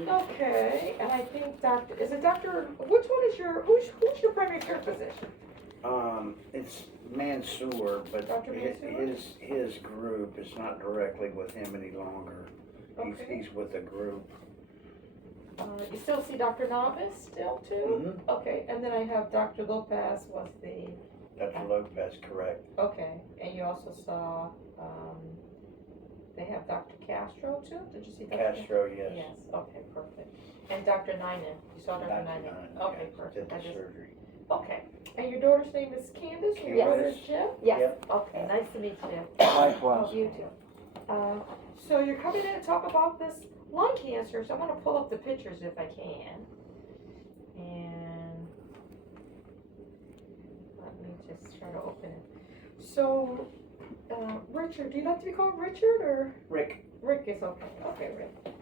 Okay, and I think Doctor, is it Doctor, which one is your, who's your primary care physician? It's Mansour, but Dr. Mansour? his group is not directly with him any longer. Okay. He's with a group. You still see Dr. Novice still too? Mm-hmm. Okay, and then I have Dr. Lopez was the, Dr. Lopez, correct. okay, and you also saw, they have Dr. Castro too? Did you see Dr. Castro, yes. Yes, okay, perfect. And Dr. Ninen, you saw Dr. Ninen? Okay, yes, perfect. did the surgery. Okay, and your daughter's name is Candace, and your Yes. brother's Jim? Yes. Yep. Okay, nice to meet you. Likewise. You too. So you're coming in to talk about this lung cancer, so I'm gonna pull up the pictures if I can. And let me just try to open it. So, Richard, do you like to be called Richard or? Rick. Rick is okay. Okay, Rick.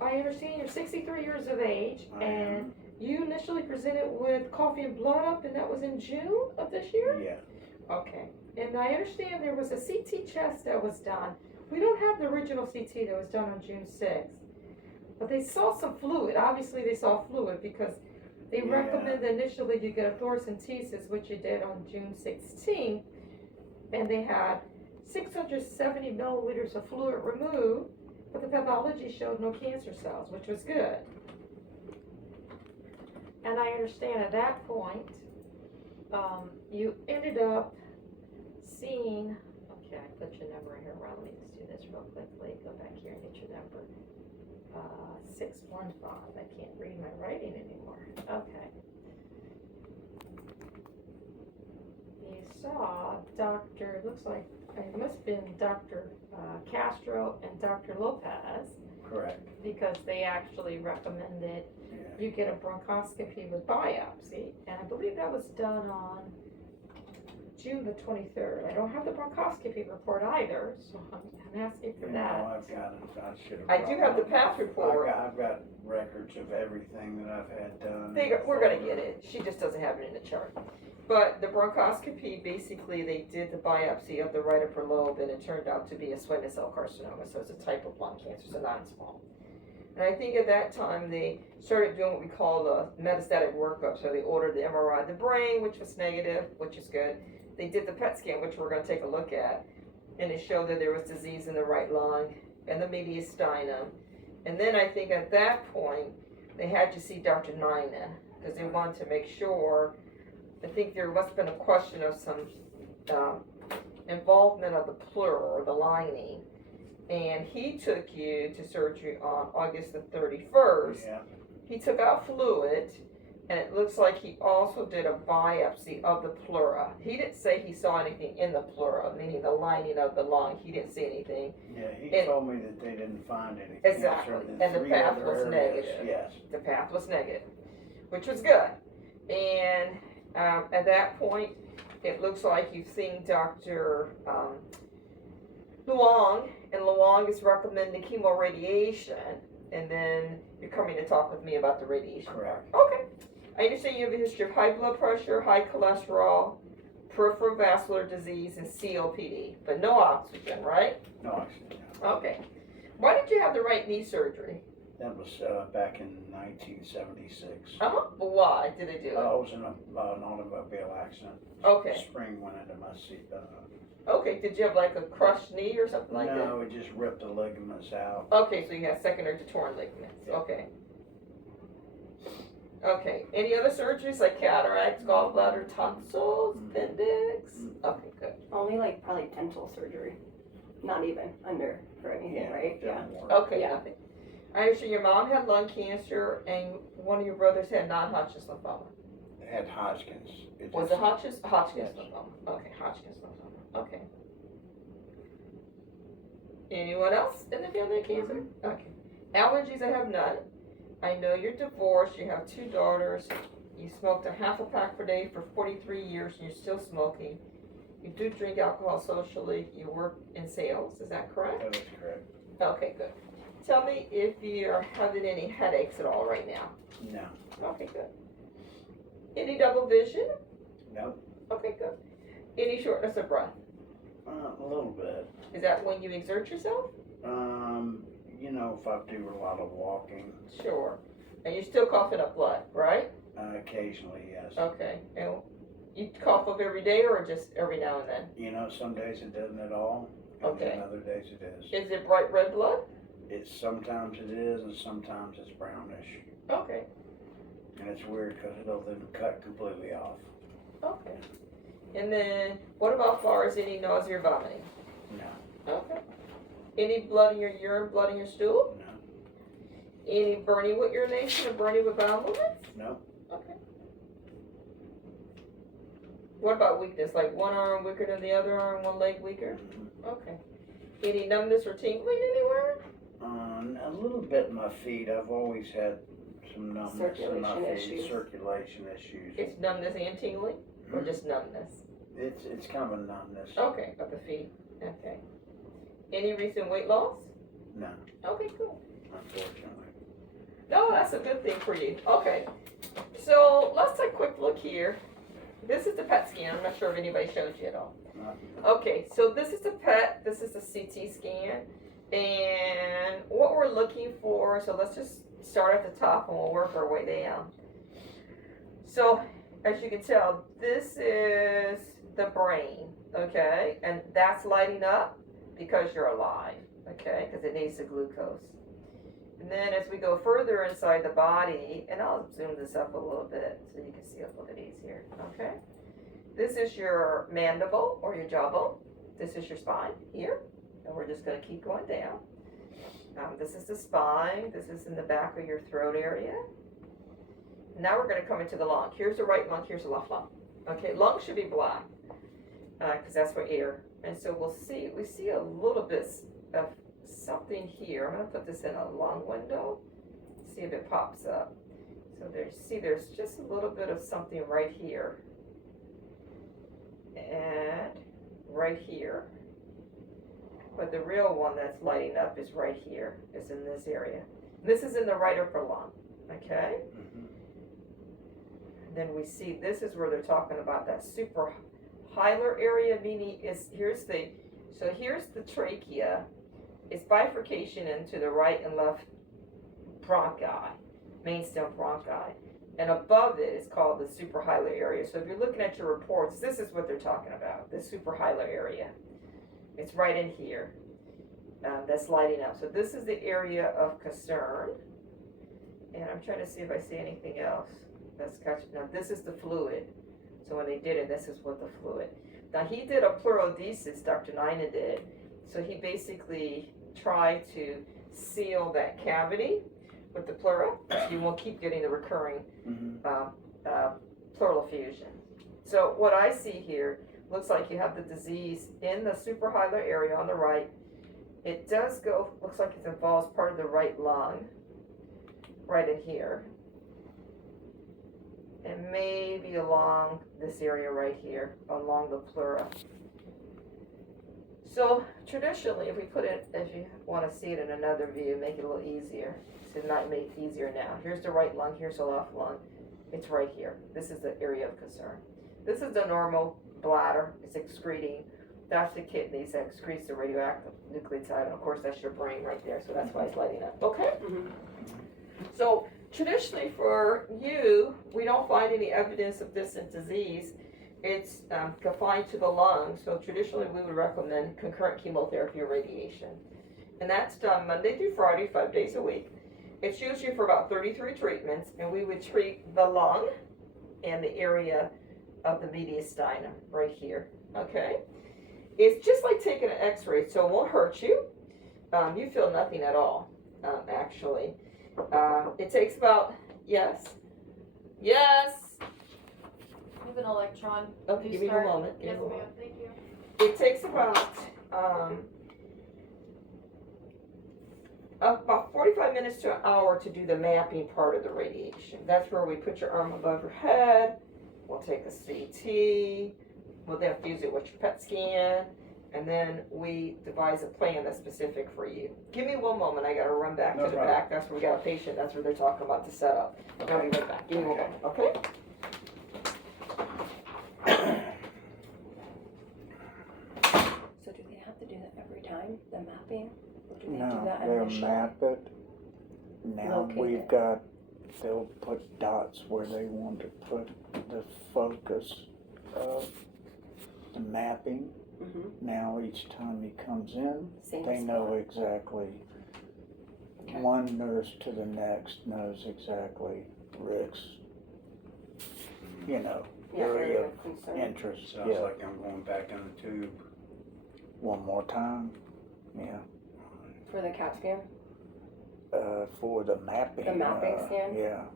I understand you're 63 years of age, I am. you initially presented with coffee and blood up, and that was in June of this year? Yeah. Okay. And I understand there was a CT chest that was done. We don't have the original CT that was done on June 6th. But they saw some fluid. Obviously, they saw fluid because they Yeah. recommended initially you get a thoracentesis, which you did on June 16th. And they had 670 milliliters of fluid removed, but the pathology showed no cancer cells, which was good. And I understand at that point, you ended up seeing, okay, I put your number in here, well, let me just do this real quickly, go back here and get your number. 615, I can't read my writing anymore, okay. You saw Dr., looks like, it must have been Dr. Castro and Dr. Lopez, Correct. because they actually recommended Yeah. you get a bronchoscopy with biopsy, and I believe that was done on June the 23rd. I don't have the bronchoscopy report either, so I'm asking for that. I've got it. I should have. I do have the path report. I've got records of everything that I've had done. We're gonna get it. She just doesn't have it in the chart. But the bronchoscopy, basically, they did the biopsy of the right upper lobe, and it turned out to be a squamous cell carcinoma, so it's a type of lung cancer, so non-small. And I think at that time they started doing what we call the metastatic workup. So they ordered the MRI of the brain, which was negative, which is good. They did the PET scan, which we're going to take a look at, and it showed that there was disease in the right lung and the mediastinum. And then I think at that point they had to see Dr. Ninen because they wanted to make sure. I think there must have been a question of some involvement of the pleura or the lining. And he took you to surgery on August the 31st. Yeah. He took out fluid, and it looks like he also did a biopsy of the pleura. He didn't say he saw anything in the pleura, meaning the lining of the lung. He didn't see anything. Yeah, he told me that they didn't find anything. Exactly, and the path was negative. Yes. The path was negative, which was good. And at that point, it looks like you've seen Dr. Luong, and Luong is recommending chemoradiation, and then you're coming to talk with me about the radiation. Correct. Okay. I understand you have a history of high blood pressure, high cholesterol, peripheral vascular disease, and COPD, but no oxygen, right? No oxygen. Okay. Why did you have the right knee surgery? That was back in 1976. But why did they do it? I was in an automobile accident. Okay. Spring went into my seat. Okay, did you have like a crushed knee or something like that? No, it just ripped the ligaments out. Okay, so you had secondary to torn ligaments. Yeah. Okay. Okay. Any other surgeries like cataracts, gallbladder, tonsils, appendix? Okay, good. Only like probably dental surgery. Not even under for anything, right? Yeah. Okay, Yeah. nothing. I understand your mom had lung cancer and one of your brothers had non-Hodgkin's lymphoma. It had Hodgkin's. Was it Hodgkin's? Hodgkin's Yes. lymphoma. Okay, Hodgkin's lymphoma. Okay. Anyone else in the family of cancer? Okay. Allergies, I have none. I know you're divorced, you have 2 daughters, you smoked a half a pack per day for 43 years and you're still smoking. You do drink alcohol socially, you work in sales, is that correct? That is correct. Okay, good. Tell me if you're having any headaches at all right now. No. Okay, good. Any double vision? No. Okay, good. Any shortness of breath? A little bit. Is that when you exert yourself? You know, if I do a lot of walking, Sure. And you're still coughing up blood, right? occasionally, yes. Okay. And you cough up every day or just every now and then? You know, some days it doesn't at all, and Okay. then other days it is. Is it bright red blood? Sometimes it is, and sometimes it's brownish. Okay. And it's weird because it'll then cut completely off. Okay. And then what about far as any nausea or vomiting? No, Okay. Any blood in your urine, blood in your stool? no, Any burning with urination or burning with bowel movements? no, Okay. What about weakness? Like one arm weaker than the other arm, one leg weaker? Okay. Any numbness or tingling anywhere? A little bit in my feet. I've always had some numbness in my Circulation feet, issues. circulation issues. It's numbness and tingling? Or just numbness? It's kind of a numbness. Okay, of the feet. Okay. Any recent weight loss? No, Okay, cool. unfortunately. No, that's a good thing for you. Okay. So let's take a quick look here. This is the PET scan. I'm not sure if anybody showed you at all. Okay, so this is the PET, this is the CT scan, and what we're looking for, so let's just start at the top and we'll work our way down. So, as you can tell, this is the brain, okay, and that's lighting up because you're alive, okay, because it needs the glucose. And then as we go further inside the body, and I'll zoom this up a little bit so you can see a little bit easier, okay? This is your mandible or your jawbone. This is your spine here, and we're just going to keep going down. This is the spine. This is in the back of your throat area. Now we're going to come into the lung. Here's the right lung. Here's the left lung. Okay, lung should be black because that's for air. And so we see a little bit of something here. I'm going to put this in a lung window. See if it pops up. So there's just a little bit of something right here. And right here. But the real one that's lighting up is right here, is in this area. This is in the right upper lung, okay? Then we see this is where they're talking about that suprahilar area, meaning here's the trachea. It's bifurcation into the right and left bronchi, main stem bronchi. And above it is called the suprahilar area. So if you're looking at your reports, this is what they're talking about, the suprahilar area. It's right in here. That's lighting up. So this is the area of concern. And I'm trying to see if I see anything else. Now this is the fluid. So when they did it, this is what the fluid. Now he did a pleurodesis, Dr. Nina did. So he basically tried to seal that cavity with the pleura, so you won't keep getting the recurring pleural effusion. So what I see here looks like you have the disease in the suprahilar area on the right. It does go, looks like it involves part of the right lung, right in here. And maybe along this area right here, along the pleura. So traditionally, if you want to see it in another view, make it a little easier. So not make it easier now. Here's the right lung, here's the left lung. It's right here. This is the area of concern. This is the normal bladder. It's excreting. That's the kidneys that excretes the radioactive nucleotide. And of course, that's your brain right there. So that's why it's lighting up. Okay? So traditionally for you, we don't find any evidence of this in disease. It's confined to the lungs. So traditionally, we would recommend concurrent chemotherapy or radiation. And that's done Monday through Friday, 5 days a week. It's usually for about 33 treatments, and we would treat the lung and the area of the mediastinum right here, okay? It's just like taking an x-ray, so it won't hurt you. You feel nothing at all, actually. It takes about, yes. I have an electron. Okay, give me a moment. Yes, ma'am, thank you. It takes about 45 minutes to an hour to do the mapping part of the radiation. That's where we put your arm above your head. We'll take a CT. We'll then fuse it with your PET scan. And then we devise a plan that's specific for you. Give me one moment. I got to run back to the back. That's where we got a patient. That's where they're talking about the setup. I'll be right back. Give me one moment. Okay? So do they have to do that every time, the mapping? Do they do No, that they'll initially? map it. Now Locate we've it. got, they'll put dots where they want to put the focus of the mapping. Mhm. Now each time he comes in, Same they know spot. exactly. Okay. One nurse to the next knows exactly Rick's, you know, Yeah, area of concern. interest. Sounds Yeah. like I'm going back in the tube. One more time. Yeah. For the CAT scan? For the mapping. The mapping scan? Yeah.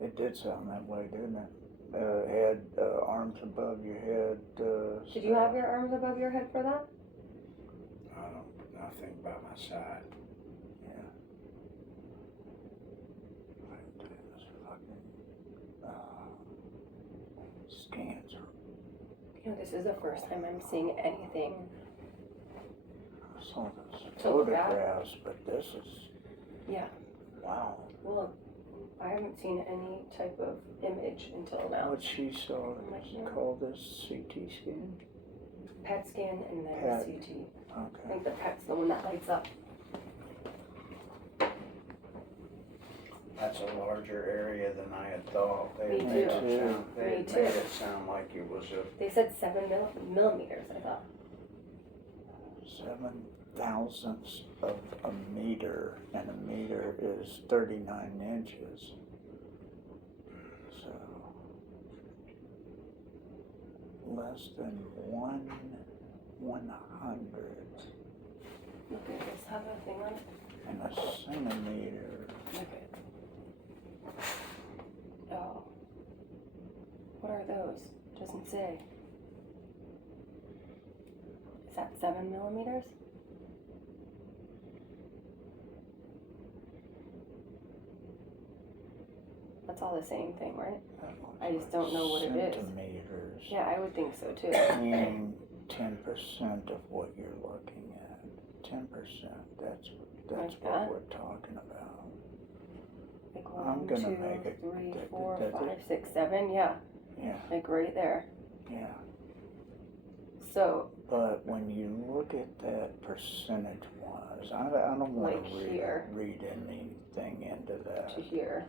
It did sound that way, didn't it? Head, arms above your head. Did you have your arms above your head for that? I think by my side. Yeah. Those fucking scans are. You know, this is the first time I'm seeing anything. I saw those To look at? photographs, but this is. Yeah. Wow. Well, I haven't seen any type of image until now. What she saw Like, is yeah. called this CT scan. PET scan and then PET. CT. I Okay. think the PET's the one that lights up. That's a larger area than I had thought. Me They made too. it sound, they Me made too. it sound like it was a, They said 7 millimeters, I thought. 7/1000ths of a meter, and a meter is 39 inches. So, less than 1/100th, Look at this, have a thing on it. and a centimeter. Okay. Oh. What are those? Doesn't say. Is that 7 millimeters? That's all the same thing, right? That looks I just like don't know what it is. Centimeters. Yeah, I would think so too. Meaning 10% of what you're looking at. 10%. That's Like what that? we're talking about. Like I'm 1, gonna 2, make it 3, that- 4, that- 5, 6, 7. Yeah, Yeah, like right there. yeah. So But when you look at that percentage-wise, I don't want Like to here. read anything into that. to here.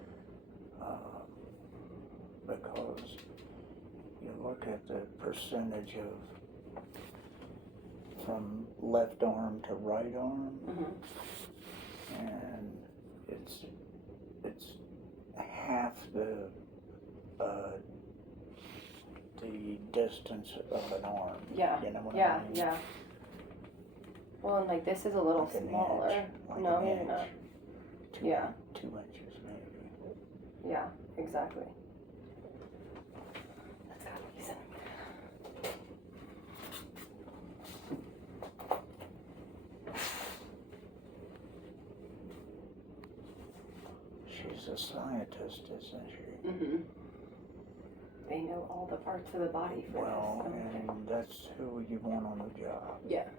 Because you look at the percentage of from left arm to right arm, Mhm. and it's half the distance of an arm. Yeah, You know what yeah, I mean? yeah. Well, and like this is a little Like an smaller. inch, like No, an maybe inch. not. 2 Yeah. 2 inches maybe. Yeah, exactly. That's gotta be centimeter. She's a scientist, isn't she? Mhm. They know all the parts of the body for Well, this. don't they? and that's who you want on the job. Yeah.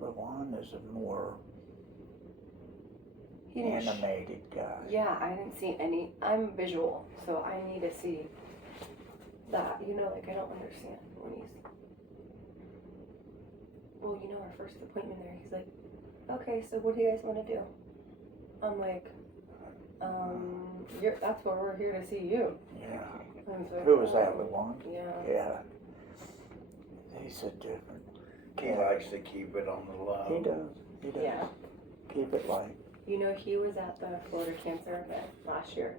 Lewan is a more He didn't sh- animated guy. Yeah, I didn't see any. I'm visual, so I need to see that. You know, like I don't understand when he's. Well, you know, our first appointment there, he's like, "Okay, so what do you guys want to do?" I'm like, that's why we're here to see you." Yeah. I was like, Who was that, "Oh, Lewan? Yeah. Yeah. He's a different he cat. likes to keep it on the low. He does. He does. Yeah. Keep it light. You know, he was at the Florida Cancer event last year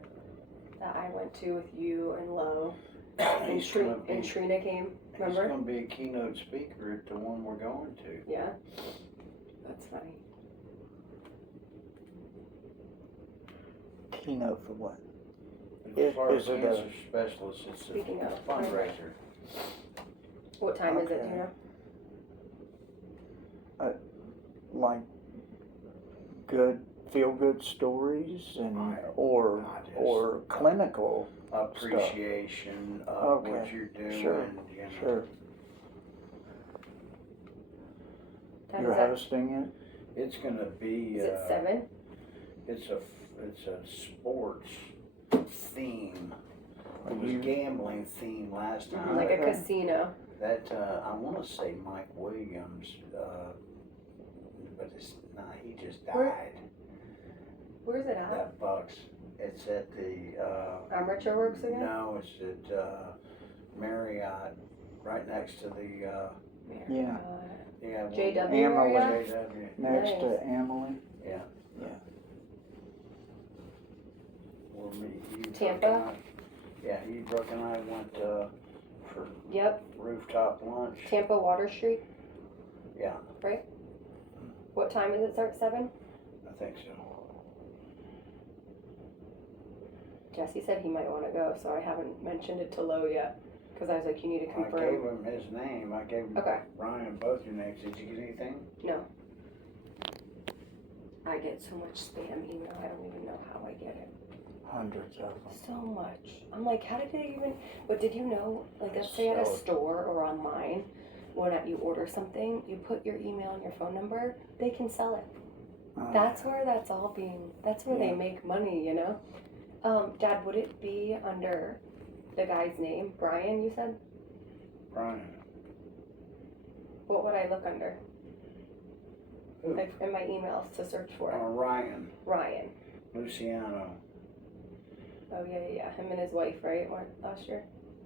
that I went to with you and Lo, and, He's gonna be- and Trina came. He's Remember? gonna be a keynote speaker at the one we're going to. Yeah. That's funny. Keynote for what? As far as Is it a- cancer specialist, it's a Speaking of fundraiser. What time is it? Do Okay. you know? Like good, feel-good stories and or I just- or clinical. Appreciation of what Okay, you're doing, sure, you know. Sure. Time You're is that? hosting it? It's gonna be, Is it 7? it's a it's a sports theme. It was You- gambling theme last time. Like a Okay. casino. That, I wanna say Mike Williams, but it's not, he just Where- died. Where's it at? That Bucks, it's at the, Armature Works again? no, it's at, Marriott, right next to the, Yeah. yeah. JW Emily. area? JW, Next Nice. to Emily. where you, Tampa? Brooke and I- Yeah, you, Brooke and I went, for Yep. rooftop lunch. Tampa Water Street. Yeah. Right? What time does it start? 7? I think so. Jesse said he might want to go, so I haven't mentioned it to Lo yet. Because I was like, you need to I gave confirm. him his name, I gave Okay. Brian both your names, did you get anything? No. I get so much spam email, I don't even know how I get it. Hundreds of them. So much. I'm like, how did they even, but did you know, like let's say at a Sell it. store or online, when you order something, you put your email and your phone number, they can sell it. That's where that's all being, that's where they Yeah. make money, you know? Dad, would it be under the guy's name? Brian, you said? Brian. What would I look under? Who? Like in my emails to search for? Ryan, Ryan. Luciano. Oh, yeah. Him and his wife, right? Last year?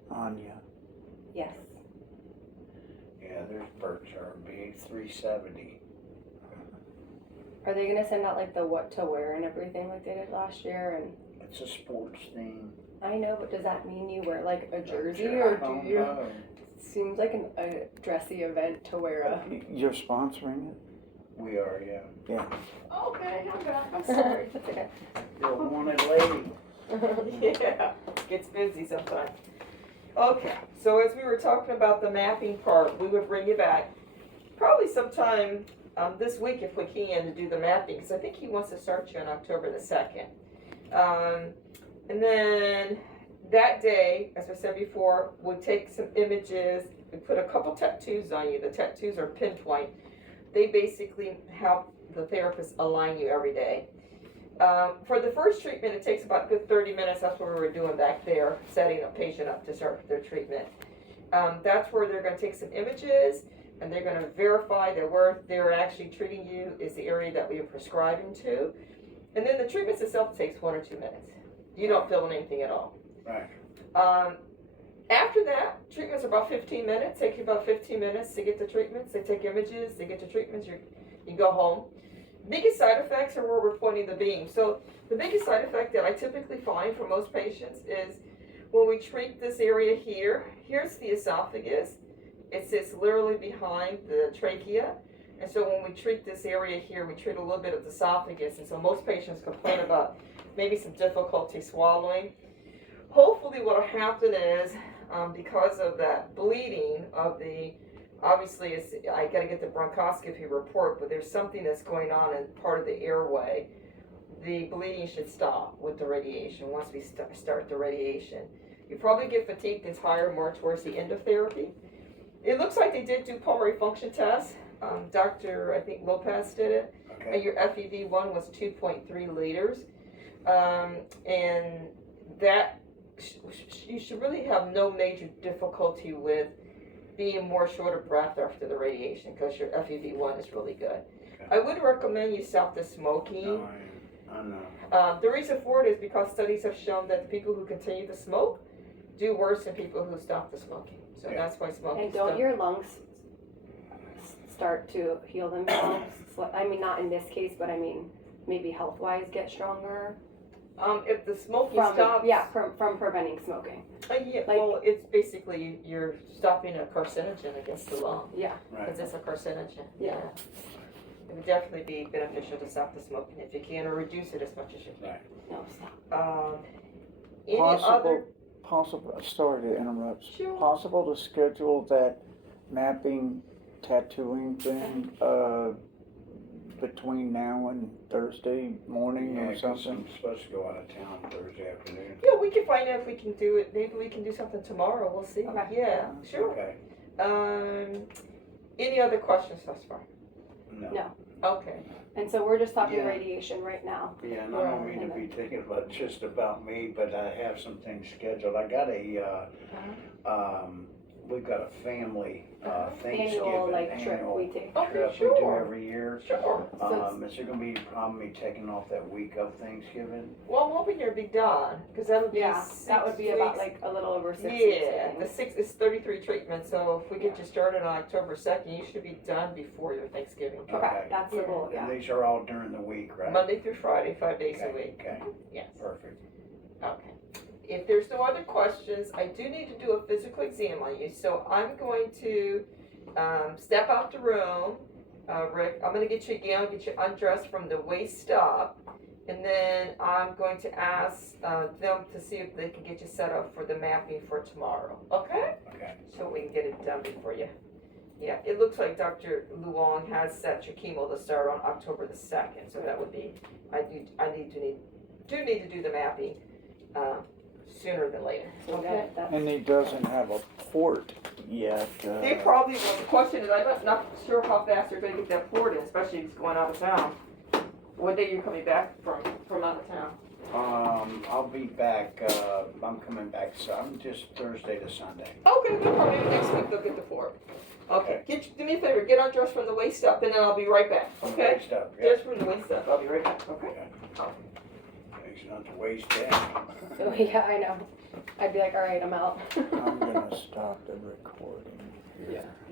Anya. Yes. Yeah, there's Birch RB, 370. Are they gonna send out like the what to wear and everything like they did last year? And It's a sports theme. I know, but does that mean you wear like a jersey I or don't do you? know. Seems like a dressy event to wear a. You're sponsoring it? We are, yeah. Okay, I'm back, I'm sorry. That's okay. You're a wanted lady. Yeah, gets busy sometimes. Okay, so as we were talking about the mapping part, we would bring you back probably sometime this week if we can to do the mapping, because I think he wants to start you on October the 2nd. And then that day, as I said before, we'll take some images, we put a couple tattoos on you. The tattoos are pinpoint. They basically help the therapist align you every day. For the first treatment, it takes about a good 30 minutes. That's what we were doing back there, setting a patient up to start their treatment. That's where they're going to take some images, and they're going to verify that where they're actually treating you is the area that we are prescribing to. And then the treatments itself takes 1 or 2 minutes. You don't feel anything at all. Right. After that, treatments are about 15 minutes. Take you about 15 minutes to get the treatments. They take images, they get the treatments, you go home. Biggest side effects are where we're pointing the beam. So the biggest side effect that I typically find for most patients is when we treat this area here, here's the esophagus. It sits literally behind the trachea. And so when we treat this area here, we treat a little bit of the esophagus. And so most patients complain about maybe some difficulty swallowing. Hopefully what will happen is, because of that bleeding of the, obviously it's, I got to get the bronchoscopy report, but there's something that's going on in part of the airway. The bleeding should stop with the radiation once we start the radiation. You probably get fatigued and tired more towards the end of therapy. It looks like they did do pulmonary function tests. Dr. I think Lopez did it. Okay. And your FEV1 was 2.3 liters. And that, you should really have no major difficulty with being more short of breath after the radiation because your FEV1 is really good. Okay. I would recommend you stop the smoking. No, I know. The reason for it is because studies have shown that the people who continue to smoke do worse than people who stop the smoking. So Yeah. that's why smoking. And don't your lungs start to heal themselves? I mean, not in this case, but I mean, maybe health-wise get stronger? If the smoking From, stops. yeah, from preventing smoking. Yeah, like- well, it's basically you're stopping a carcinogen against the lung. Yeah. Right. Because it's a carcinogen. Yeah. It would definitely be beneficial to stop the smoking if you can, or reduce it as much as you can. Right. No, stop. Any other? Possible, sorry to interrupt. Sure. Possible to schedule that mapping, tattooing thing, between now and Thursday morning Yeah, or 'cause something? I'm supposed to go out of town Thursday afternoon. Yeah, we can find out if we can do it. Maybe we can do something tomorrow. We'll see. Okay. Yeah, sure. Okay. Any other questions thus far? No. No. Okay, And so we're just talking Yeah. radiation right now. Yeah, and I don't mean to be thinking about just about me, but I have some things scheduled. I got we've got a family, Thanksgiving Annual like trip annual we take. Okay, trip we do sure. every year. sure. Is there gonna be a problem me taking off that week of Thanksgiving? Well, I'm hoping you'll be done, because that would be Yeah, that would be about 6 like a little over 6 weeks. Yeah, I the think. 6 is 33 treatments, so if we get you started on October 2nd, you should be done before your Thanksgiving. Okay, that's the goal, yeah. And these are all during the week, right? Monday through Friday, 5 days a Okay, week. okay, Yes. perfect. Okay. If there's no other questions, I do need to do a physical exam on you, so I'm going to step out the room. Rick, I'm gonna get you a gown, get you undressed from the waist up, and then I'm going to ask them to see if they can get you set up for the mapping for tomorrow, okay? Okay. So we can get it done before you. Yeah, it looks like Dr. Luong has set your chemo to start on October the 2nd, so that would be, I need to do the mapping sooner than later. So Okay. that- that's- And he doesn't have a port yet. They probably, well, the question is, I'm not sure how fast they're gonna get that port in, especially if he's going out of town. What day you coming back from out of town? I'll be back, I'm coming back, so I'm just Thursday to Sunday. Okay, no problem, maybe next week they'll get the port. Okay, do me a favor, get undressed from the waist up, and then I'll be right back, okay? Waist up, yeah. Just from the waist up, I'll be right back, okay? It's not the waist down. So, yeah, I know. I'd be like, all right, I'm out. I'm gonna stop the recording here. Yeah.